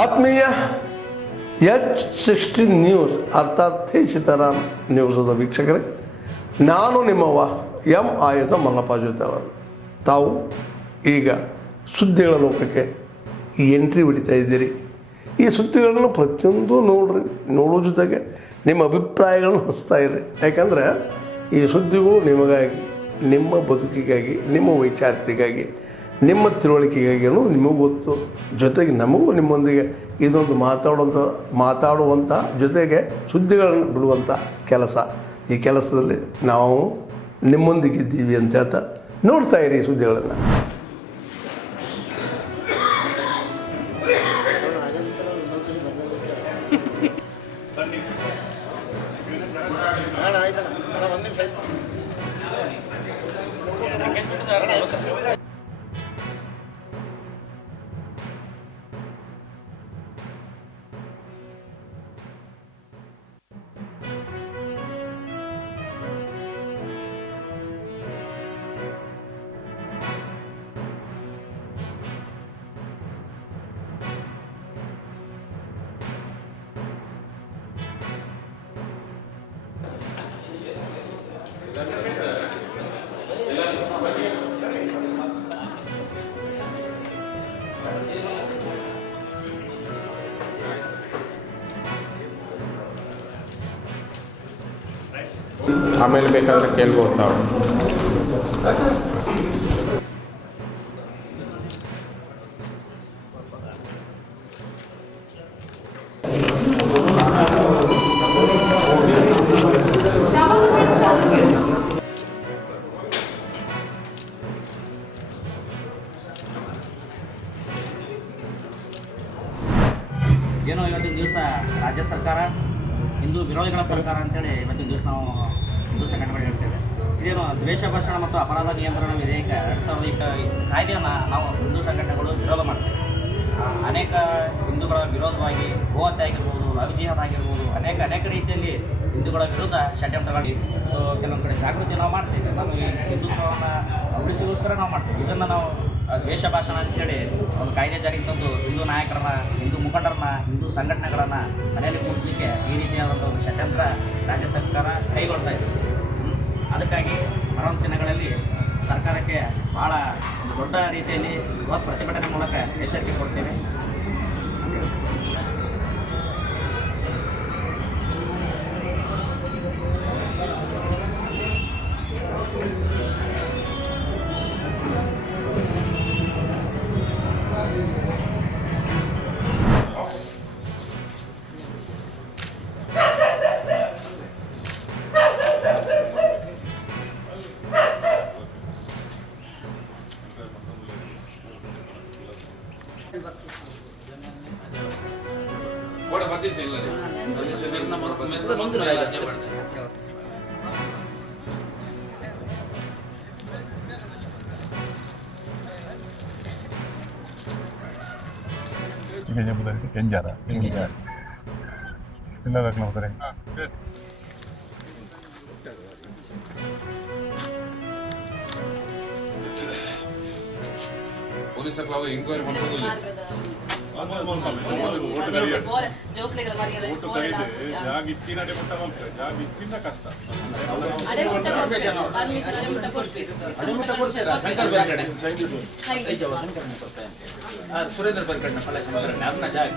ಆತ್ಮೀಯ H16 news ಅರ್ಥಾತ್ ಸೀತಾರಾಮ್ ನ್ಯೂಸದ ವೀಕ್ಷಕರೇ, ನಾನು ನಿಮ್ಮವ ಎಂ ಆಯುಧ ಮಲ್ಲಪ್ಪ ಜೊತೆ ಅವರು. ತಾವು ಈಗ ಸುದ್ದಿಗಳ ಲೋಕಕ್ಕೆ ಎಂಟ್ರಿ ಹೊಡಿತಾ ಇದ್ದೀರಿ. ಈ ಸುದ್ದಿಗಳನ್ನು ಪ್ರತಿಯೊಂದು ನೋಡೋ ಜೊತೆಗೆ ನಿಮ್ಮ ಅಭಿಪ್ರಾಯಗಳನ್ನು ಹಂಚ್ತಾ ಇರ್ರಿ. ಯಾಕಂದರೆ ಈ ಸುದ್ದಿಗಳು ನಿಮಗಾಗಿ, ನಿಮ್ಮ ಬದುಕಿಗಾಗಿ, ನಿಮ್ಮ ವೈಚಾರಿಕೆಗಾಗಿ, ನಿಮ್ಮ ತಿಳುವಳಿಕೆಗಾಗಿಯೂ ನಿಮಗೂ ಗೊತ್ತು, ಜೊತೆಗೆ ನಮಗೂ ನಿಮ್ಮೊಂದಿಗೆ ಇದೊಂದು ಮಾತಾಡುವಂಥ ಜೊತೆಗೆ ಸುದ್ದಿಗಳನ್ನು ಬಿಡುವಂಥ ಕೆಲಸ. ಈ ಕೆಲಸದಲ್ಲಿ ನಾವು ನಿಮ್ಮೊಂದಿಗಿದ್ದೀವಿ ಅಂತ ಹೇಳ್ತಾ ನೋಡ್ತಾ ಇರಿ ಈ ಸುದ್ದಿಗಳನ್ನು. ಆಮೇಲೆ ಬೇಕಾದರೆ ಕೇಳ್ಬೋದು ತಾವು. ಏನೋ ಇವತ್ತಿನ ದಿವಸ ರಾಜ್ಯ ಸರ್ಕಾರ ಹಿಂದೂ ವಿರೋಧಿಗಳ ಸರ್ಕಾರ ಅಂತೇಳಿ ಇವತ್ತಿನ ದಿವಸ ನಾವು ಹಿಂದೂ ಸಂಘಟನೆಗಳು ಹೇಳ್ತೇವೆ. ಇದೇನು ದ್ವೇಷ ಭಾಷಣ ಮತ್ತು ಅಪರಾಧ ನಿಯಂತ್ರಣ ವಿಧೇಯಕ 2020 ಕಾಯ್ದೆಯನ್ನು ನಾವು ಹಿಂದೂ ಸಂಘಟನೆಗಳು ವಿರೋಧ ಮಾಡ್ತೇವೆ. ಅನೇಕ ಹಿಂದೂಗಳ ವಿರೋಧವಾಗಿ ಗೋಹತ್ಯೆ ಆಗಿರ್ಬೋದು, ಲವ್ ಜಿಹಾದ್ ಆಗಿರ್ಬೋದು, ಅನೇಕ ರೀತಿಯಲ್ಲಿ ಹಿಂದೂಗಳ ವಿರುದ್ಧ ಷಡ್ಯಂತ್ರಗಳು. ಸೊ ಕೆಲವೊಂದು ಕಡೆ ಜಾಗೃತಿ ನಾವು ಮಾಡ್ತೇವೆ. ನಾವು ಈ ಹಿಂದುತ್ವವನ್ನು ಉಳಿಸಿಗೋಸ್ಕರ ನಾವು ಮಾಡ್ತೇವೆ. ಇದನ್ನು ನಾವು ದ್ವೇಷ ಭಾಷಣ ಅಂತೇಳಿ ಒಂದು ಕಾಯ್ದೆ ಜಾರಿಗೆ ತಂದು ಹಿಂದೂ ನಾಯಕರನ್ನ, ಹಿಂದೂ ಮುಖಂಡರನ್ನ, ಹಿಂದೂ ಸಂಘಟನೆಗಳನ್ನು ಮನೆಯಲ್ಲಿ ಕೂಡಿಸಲಿಕ್ಕೆ ಈ ರೀತಿಯಾದಂಥ ಒಂದು ಷಡ್ಯಂತ್ರ ರಾಜ್ಯ ಸರ್ಕಾರ ಕೈಗೊಳ್ತಾ ಇದೆ. ಅದಕ್ಕಾಗಿ ಬರುವಂಥ ದಿನಗಳಲ್ಲಿ ಸರ್ಕಾರಕ್ಕೆ ಭಾಳ ಒಂದು ದೊಡ್ಡ ರೀತಿಯಲ್ಲಿ ಬೃಹತ್ ಪ್ರತಿಭಟನೆ ಮೂಲಕ ಎಚ್ಚರಿಕೆ ಕೊಡ್ತೇವೆ. Ini boleh penjara. Ini dah kena kering. Police enquiry ಮಾಡ್ಕೊಂಡು ಜಾಗ ಇಚ್ಚಿನ ಜಾಗ ಇಚ್ಚಿಂದ ಕಷ್ಟ. ಸುರೇಂದ್ರ ಬರ್ಕಣ್ಣ ಅದನ್ನ ಜಾಗ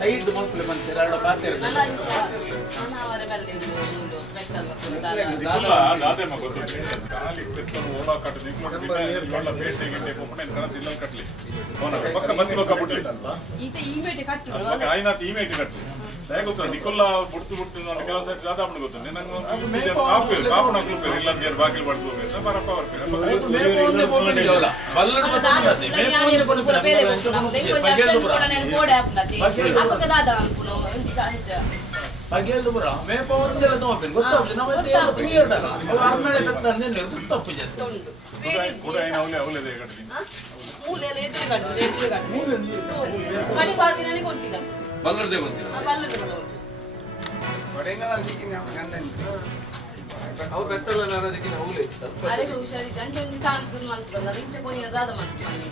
ಸೈಡ್ ಮಕ್ಕಳು ಬಂದು ಎರಡು ಪಾತ್ರೆ ಕಟ್ಲಿ ಪಕ್ಕ ಮಂದಿ ಪಕ್ಕ ಬಿಡ್ಲಿ ಆಯ್ನಾತ್ ಈ ಮೇಟಿ ಕಟ್ಲಿ ಹೇಗೆ ಗೊತ್ತ ನಿಕೊಲ್ಲ ಬಿಡ್ತು ನಾನು ಕೆಲಸ ಜಾದ ಅವನು ಗೊತ್ತು ನನಗೆ ಕಾಪು ನಕಲು ಪೇರು ಇಲ್ಲ ಬಾಗಿಲು ಬಡ್ದು ಬರಪ್ಪ ಬಗೆಯಲು ಬರ ಮೇಪ ಒಂದೆಲ್ಲ ನೋಡ್ಬೇಕು ಗೊತ್ತಾಗ್ಲಿ ನಾವು ಕ್ಲಿಯರ್ ಅಲ್ಲ ಅವು ಆರ್ಮೇಲೆ ಬೆತ್ತಂದ್ರೆ ತಪ್ಪು ಕೂಡ ಏನು ಅವಲೇ ಅವಲೇದೆ ಕಟ್ಲಿ ಮೂಲೆಲ್ಲ ಎದುರು ಕಡಿ ಬಾರ್ದಿನೇ ಗೊತ್ತಿಲ್ಲ ಬಲ್ಲರ್ದೇ ಗೊತ್ತಿಲ್ಲ ಅವ್ರು ಬೆತ್ತಲ್ಲ ಅದಕ್ಕೆ ಅವಲೇ ಅರೆ ಹುಷಾರಿ ಗಂಟೆ ತಾಂತು ಮಾಡ್ತಾರೆ ಇಂಚೆ ಕೊನೆಯ ದಾದ ಮಾಡ್ತಾರೆ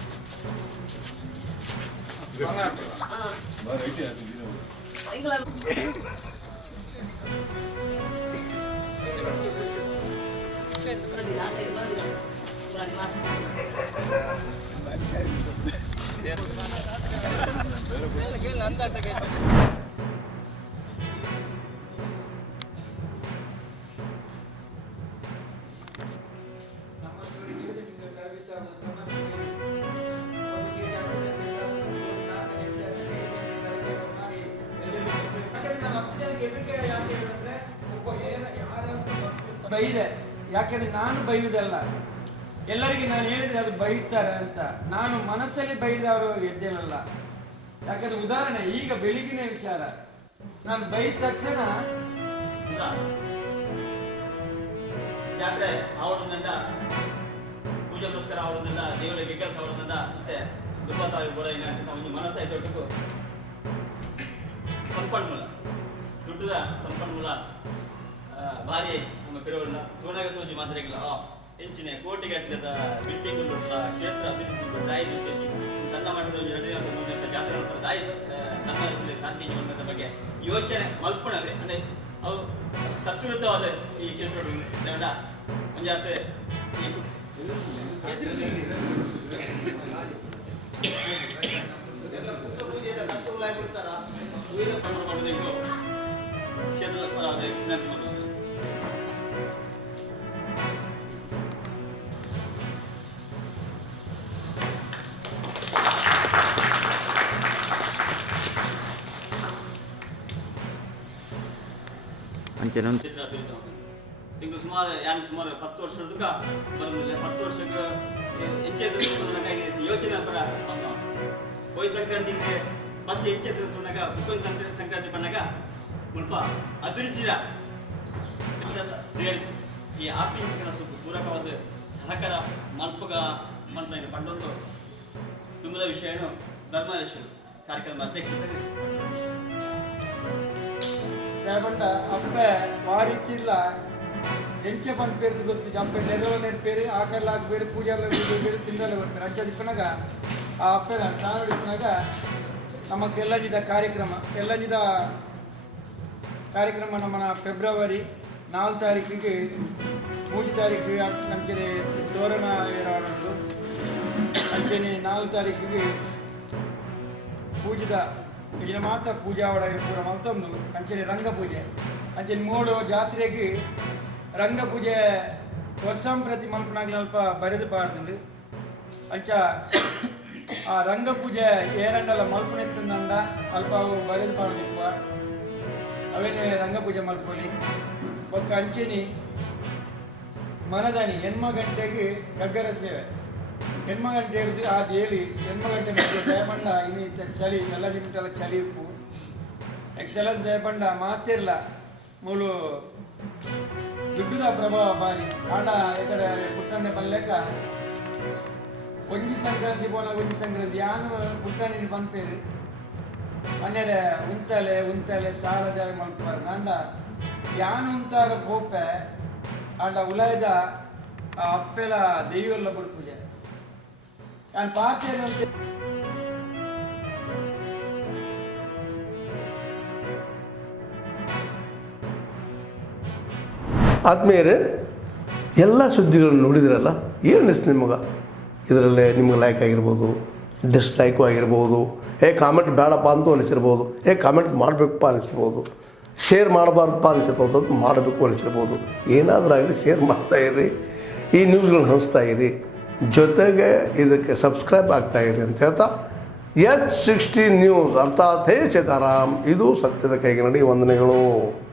ಬೈದೆ, ಯಾಕೆಂದ್ರೆ ನಾನು ಬೈಯುವುದಲ್ಲ, ಎಲ್ಲರಿಗೆ ನಾನು ಹೇಳಿದ್ರೆ ಅದು ಬೈತಾರೆ ಅಂತ. ನಾನು ಮನಸ್ಸಲ್ಲಿ ಬೈದ್ರೆ ಅವರು ಎದ್ದೇಳಲ್ಲ. ಯಾಕಂದ್ರೆ ಉದಾಹರಣೆ, ಈಗ ಬೆಳಿಗಿನ ವಿಚಾರ, ನಾನು ಬೈದ ತಕ್ಷಣ ಜಾತ್ರೆ ಆವಡದಿಂದ ಪೂಜೆಗೋಸ್ಕರ ಆವಡದಿಂದ ದೇವರಿಗೆ ಕೆಲಸ ಆವಡದಿಂದ ಮತ್ತೆ ದುರ್ಬತ್ತಾಗಿ ಕೂಡ ಒಂದು ಮನಸ್ಸಾಯ್ತು ಒಟ್ಟಿಗೂ ಸಂಪನ್ಮೂಲ ದುಡ್ಡದ ಸಂಪನ್ಮೂಲ ಭಾರಿ ನಮ್ಮ ಪಿರೋಲ್ಲ ತೋನಾಗ ತೋಜಿ ಮಾತ್ರೆಗಿಲ್ಲ ಹೆಚ್ಚಿನ ಕೋಟಿಗಟ್ಟಲೆದ ಬಿಲ್ಡಿಂಗ್ ಕ್ಷೇತ್ರ ಅಭಿವೃದ್ಧಿ ದಾಯಿ ಸಣ್ಣ ಮಟ್ಟದ ಎರಡು ಜಾತ್ರೆ ದಾಯಿ ನಮ್ಮ ಸಾಧ್ಯ ಬಗ್ಗೆ ಯೋಚನೆ ಮಲ್ಪಣವೇ ಅಂದರೆ ಅವು ತತ್ವೃತವಾದ ಈ ಕ್ಷೇತ್ರ ಮುಂಜಾತ್ರೆ ಈಗ ಸುಮಾರು ಸುಮಾರು 10 ವರ್ಷದ ಬರೋದಿಲ್ಲ 10 ವರ್ಷಕ್ಕೆ ಹೆಚ್ಚೆದು ಯೋಚನೆ ಪರ ಹೋಯ್ ಸಂಕ್ರಾಂತಿಗೆ ಮತ್ತೆ ಹೆಚ್ಚೆದು ತುಣಗ ಉಪ್ಪನ ಸಂಕ್ರಾಂತಿ ಬಂದಾಗ ಸ್ವಲ್ಪ ಅಭಿವೃದ್ಧಿಯ ಸೇರಿ ಈ ಆಪಿಂಚಿನ ಸ್ವಲ್ಪ ಪೂರಕವಾದ ಸಹಕಾರ ಮಲ್ಪಗ ಮಲ್ಪಗೆ ಪಂಡೊಂದು ತುಂಬದ ವಿಷಯನು ಧರ್ಮದರ್ಶಿಗಳು ಕಾರ್ಯಕ್ರಮ ಅಧ್ಯಕ್ಷತೆ ಬಂಡ ಅಪ್ಪ ವಾರಿತಿಲ್ಲ ಎಂಚೆ ಬಂದ ಪೇರು ಗೊತ್ತಿಲ್ಲ ಅಪ್ಪ ನೆರವ ನೆರಪೇರು ಆಕಲ್ಲ ಹಾಕ್ಬೇರು ಪೂಜೆ ಎಲ್ಲ ಬೇರು ತಿಂದಲ್ಲ ಬರ್ತಾರೆ ಅಂಚೆ ಇಪ್ಪನಾಗ ಆ ಅಪ್ಪನ ನಾನು ಇಪ್ಪನಾಗ ನಮ್ಮ ಕೆಲ್ಲಜಿದ ಕಾರ್ಯಕ್ರಮ ನಮ್ಮ ಫೆಬ್ರವರಿ 4 ತಾರೀಕಿಗೆ 3 ತಾರೀಕಿಗೆ ಅಂಚನೆ ತೋರಣ ಏರಾಡೋದು ಅಂಚನೆ 4 ತಾರೀಕಿಗೆ ಪೂಜಿದ ಈಗಿನ ಮಾತ್ರ ಪೂಜಾ ಅವಡ ಪೂರ ಮಲ್ತೊಂದು ಅಂಚನೆ ರಂಗಪೂಜೆ ಅಂಚನೆ 3 ಜಾತ್ರೆಗೆ ರಂಗಪೂಜೆ ವರ್ಷಂ ಪ್ರತಿ ಮಲ್ಪನಾಗ್ಲಿ ಅಲ್ಪ ಬರೆದು ಪಾಡ್ದು ಅಂಚ ಆ ರಂಗಪೂಜೆ ಏರಂಡಲ ಮಲ್ಪನೆತ್ತಂದ ಅಲ್ಪ ಅವು ಬರೆದು ಪಾಡ್ದಿಪ್ಪ ಅವೇನೇ ರಂಗಪೂಜೆ ಮಲ್ಪೊಲಿ ಒಕ್ಕ ಅಂಚೆನಿ ಮನದಾನಿ ಹೆಣ್ಮ ಗಂಟೆಗೆ ಗಗ್ಗರ ಸೇವೆ ಹೆಣ್ಮ ಗಂಟೆ ಹಿಡಿದು ಆ ಹೇಳಿ ಹೆಣ್ಮ ಗಂಟೆ ಮೇಲೆ ದಯಪಂಡ ಇನ್ನು ಚಳಿ ಎಲ್ಲ ನಿಮಿಟೆಲ್ಲ ಚಳಿ ಇಪ್ಪು ಎಕ್ಸೆಲ್ಲ ದಯಪಂಡ ಮಾತಿರ್ಲ ಮೂಲು ದುಡ್ಡುದ ಪ್ರಭಾವ ಬಾರಿ ಆಡ ಯಾಕಂದ್ರೆ ಪುಟ್ಟಣ್ಣೆ ಪಲ್ಲೆಕ್ಕ ಒಂಜಿ ಸಂಕ್ರಾಂತಿ ಬೋನ ಒಂಜಿ ಸಂಕ್ರಾಂತಿ ಯಾನು ಪುಟ್ಟಣ್ಣಿನ ಪಂಪೇರು ಮನೆಯರೆ ಉಂತಲೆ ಸಾರದ ಮಲ್ಪಾರ ನಂದ ಯಾನು ಉಂತಾರ ಪೋಪೆ ಆಂಡ ಉಲಾಯ್ದ ಆ ಅಪ್ಪೆಲ ದೈವೆಲ್ಲ ಬಡು ಪೂಜೆ ನಾನು ಪಾತೇನಂತೆ ಆದ್ಮೇಲೆ ಎಲ್ಲ ಸುದ್ದಿಗಳನ್ನು ನೋಡಿದ್ರಲ್ಲ ಏನು ಅನಿಸ್ತು ನಿಮಗೆ? ಇದರಲ್ಲೇ ನಿಮ್ಗೆ ಲೈಕ್ ಆಗಿರ್ಬೋದು, ಡಿಸ್ಲೈಕು ಆಗಿರ್ಬೋದು, ಕಾಮೆಂಟ್ ಬೇಡಪ್ಪ ಅಂತೂ ಅನಿಸಿರ್ಬೋದು, ಕಾಮೆಂಟ್ ಮಾಡಬೇಕಪ್ಪ ಅನಿಸಿರ್ಬೋದು, ಶೇರ್ ಮಾಡಬಾರ್ದಪ್ಪ ಅನಿಸಿರ್ಬೋದು, ಅದು ಮಾಡಬೇಕು ಅನಿಸಿರ್ಬೋದು. ಏನಾದರೂ ಆಗಲಿ ಶೇರ್ ಮಾಡ್ತಾಯಿರಿ, ಈ ನ್ಯೂಸ್ಗಳನ್ನ ಹಂಚ್ತಾ ಇರಿ, ಜೊತೆಗೆ ಇದಕ್ಕೆ ಸಬ್ಸ್ಕ್ರೈಬ್ ಆಗ್ತಾಯಿರಿ ಅಂತ ಹೇಳ್ತಾ H16 ನ್ಯೂಸ್ ಅರ್ಥಾತ್ ಹೇ ಸೀತಾರಾಮ್, ಇದು ಸತ್ಯದ ಕೈಗೆ ನಡಿ. ವಂದನೆಗಳು.